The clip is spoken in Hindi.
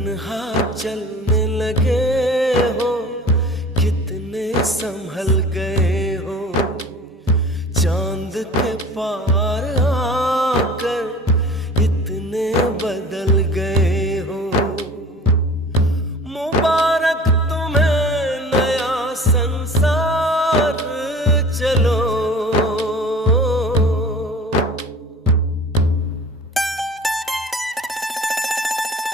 तन्हा चलने लगे हो, कितने संभल गए हो, चांद के पार आकर इतने बदल गए